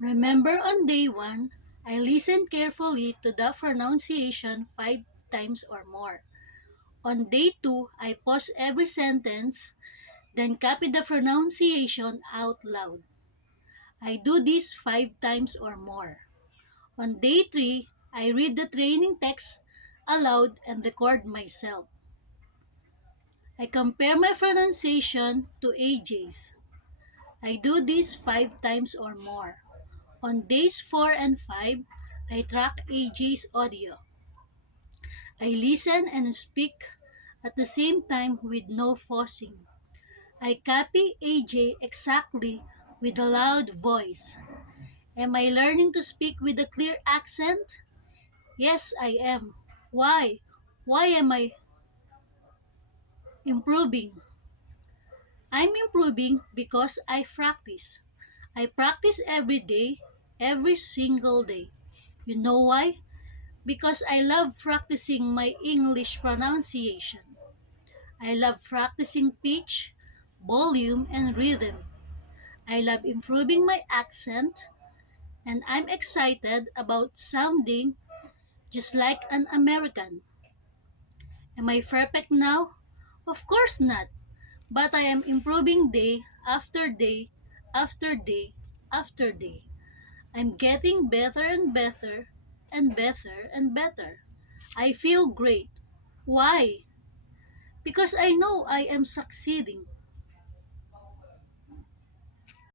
Remember on day 1, I listened carefully to the pronunciation 5 times or more. On day 2, I paused every sentence, then copied the pronunciation out loud. I do this 5 times or more. On day 3, I read the training text aloud and record myself. I compare my pronunciation to AJ's. I do this 5 times or more. On days 4 and 5, I track AJ's audio. I listen and speak at the same time with no pausing. I copy AJ exactly with a loud voice. Am I learning to speak with a clear accent? Yes, I am. Why? Why am I improving? I'm improving because I practice. I practice every day, every single day. You know why? Because I love practicing my English pronunciation. I love practicing pitch, volume, and rhythm. I love improving my accent, and I'm excited about sounding just like an American. Am I perfect now? Of course not, but I am improving day after day after day after day. I'm getting better and better and better and better. I feel great. Why? Because I know I am succeeding.